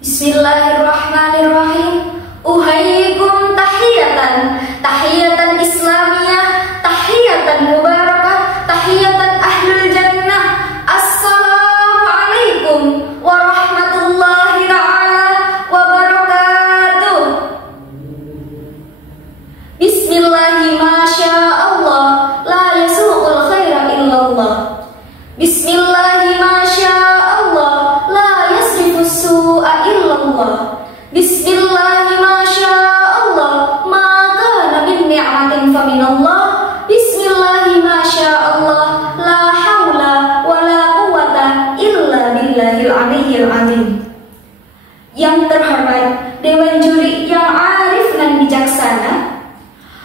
Bismillahirrahmanirrahim. Uhayyikum tahiyatan islamiyah, tahiyatan mubarakah, tahiyatan ahlul jannah. Assalamualaikum warahmatullahi ta'ala wabarakatuh. Bismillahi masya Allah, la yasuqul khaira illallah. Bismillahi masya Allah, la yasrifus su'a illallah. Bismillahi masya Allah, ma kana min ni'matin faminallah. Bismillahi masya Allah, la haula wa la quwata illa billahil aliyyil azim. Yang terhormat Dewan Juri yang arif dan bijaksana,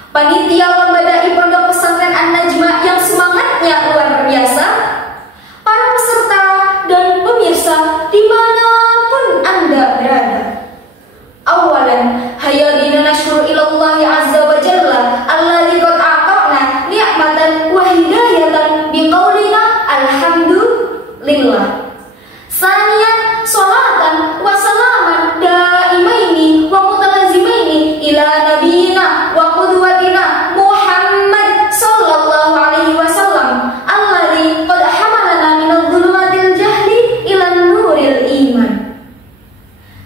panitia lomba dai Pondok Pesantren An-Najmah yang semangatnya luar biasa, para peserta dan pemirsa dimanapun Anda berada. Awalan, hayadina nashkuru ilallahi azza wa jalla alladzi qad a'tana ni'matan wa hidayatan biqaulina alhamdulillah. Saniyan, salatan wa salaman daimaini wa mutalazimaini ila nabiyina wa qudwatina Muhammad sallallahu alaihi wasallam alladzi qad hamalana minadh dhulumatil jahli ila nuril iman.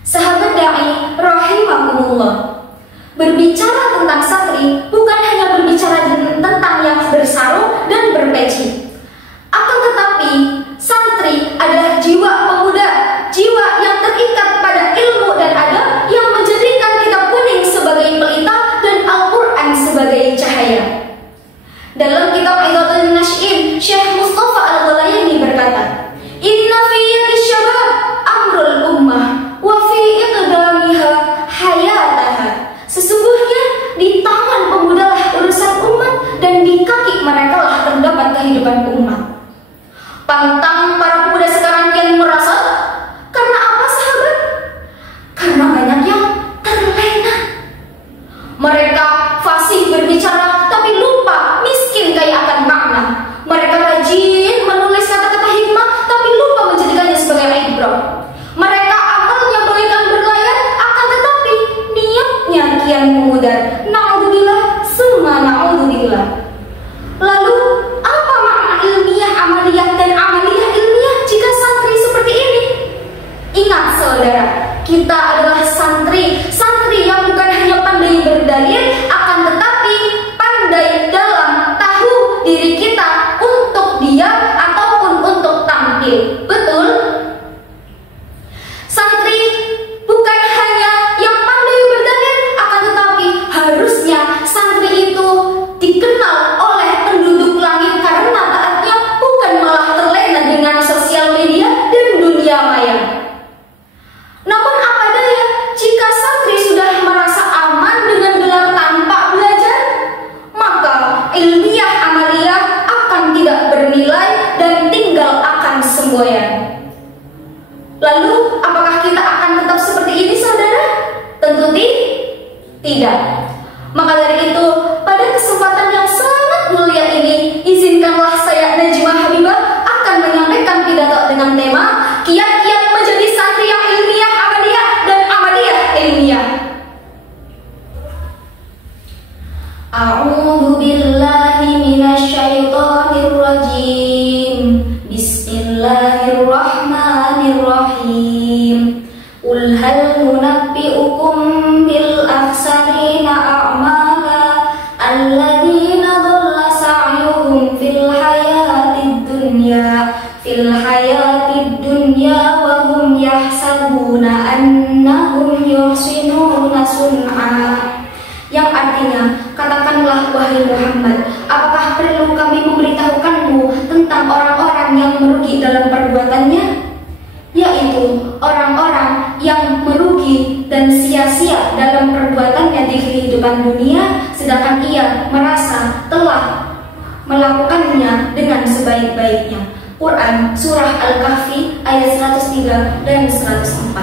Sahabat dai rahimakumullah, berbicara tentang santri bukan hanya berbicara tentang yang bersarung dan berpeci, akan tetapi santri adalah jiwa pemuda, jiwa yang terikat pada ilmu dan adab, yang menjadikan kitab kuning sebagai pelita dan Al-Quran sebagai cahaya. Dalam kitab Idhatul Nasy'in, Syekh Mustafa Al-Ghalayani berkata, "Inna fi yadis syabab amrul ummah wa fi iqdamiha hayataha." Sesungguhnya di tangan pemudalah urusan umat dan di kaki mereka lah terdapat kehidupan umat. Pantang para pemuda sekarang yang merasa, karena apa sahabat? Karena banyak yang terlena. Mereka fasih berbicara tapi lupa miskin kaya akan makna. Mereka rajin menulis kata-kata hikmah tapi lupa menjadikannya sebagai ibrah. Mereka amalnya bagaikan berlayar, akan tetapi niatnya kian memudar. Na'udzubillah summa na'udzubillah. Lalu apa makna ilmiah amaliyah dan amaliyah ilmiah jika santri seperti ini? Ingat saudara, kita adalah santri yang bukan hanya pandai berdalil, akan tetapi pandai dalam tahu diri kita untuk dia ataupun untuk tampil. Betul? Santri bukan hanya yang pandai berdalil, akan tetapi harusnya santri itu dikenal oleh penduduk langit karena taatnya, bukan malah terlena dengan sosial media dan dunia maya. Namun apa daya jika santri sudah merasa aman dengan gelar tanpa belajar, maka ilmiah amaliyah akan tidak bernilai dan tinggal akan semboyan. Lalu apakah kita akan tetap seperti ini saudara? Tentu tidak. Maka dari itu, pada kesempatan yang sangat mulia ini, izinkanlah saya Najmah Habibah akan menyampaikan pidato dengan tema kiat-kiat menjadi santri yang ilmiah amaliyah dan amaliyah ilmiah. A'udzu billahi minasyaitonir rajim. Bismillahirrahmanirrahim. Qul hal nunabbi'ukum bil akhsarina a'mala alladzina dhalla sa'yuhum fil hayatid dunya wa hum yahsabuna annahum yuhsinuna sun'a. Yang artinya, katakanlah wahai Muhammad, apakah perlu kami memberitahukanmu tentang orang-orang yang merugi dalam perbuatannya? Yaitu orang-orang yang merugi dan sia-sia dalam perbuatannya di kehidupan dunia, sedangkan ia merasa telah melakukannya dengan sebaik-baiknya. Quran Surah Al-Kahfi ayat 103 dan 104.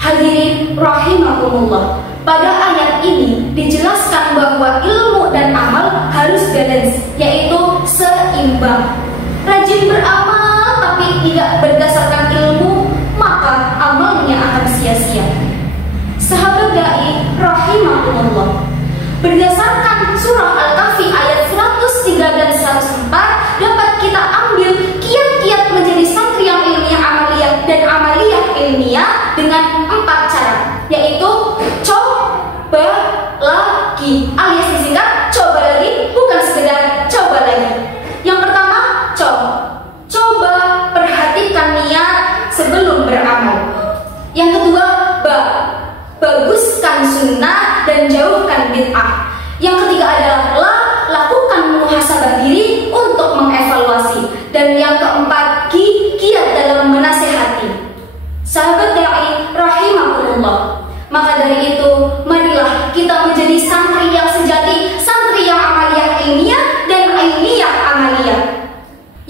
Hadirin rahimakumullah, pada ayat ini dijelaskan bahwa ilmu dan amal harus balance, yaitu seimbang. Rajin beramal tapi tidak berdasarkan ilmu, maka amalnya rahimakumullah. Berdasarkan surah Al-Kahfi ayat 103 dan 104 dapat kita ambil kiat-kiat menjadi santri yang ilmiah amaliyah dan amaliyah ilmiah dengan 4 cara, yaitu coba lagi, alias disingkat coba lagi, bukan sekedar coba lagi. Yang pertama, coba perhatikan niat sebelum beramal. Yang kedua, baguskan sunnah dan jauhkan bid'ah. Yang ketiga adalah lakukan muhasabah diri untuk mengevaluasi. Dan yang keempat, giat dalam menasehati. Sahabat da'i rahimakumullah. Maka dari itu, marilah kita menjadi santri yang sejati, santri yang amaliyah ilmiah dan ilmiah amaliyah,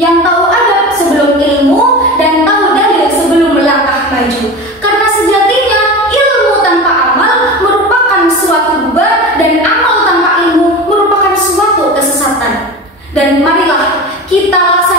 yang tahu adab sebelum ilmu dan tahu dalil sebelum melangkah maju. Karena sejatinya ilmu tanpa amal merupakan suatu beban dan amal tanpa ilmu merupakan suatu kesesatan. Dan marilah kita laksanakan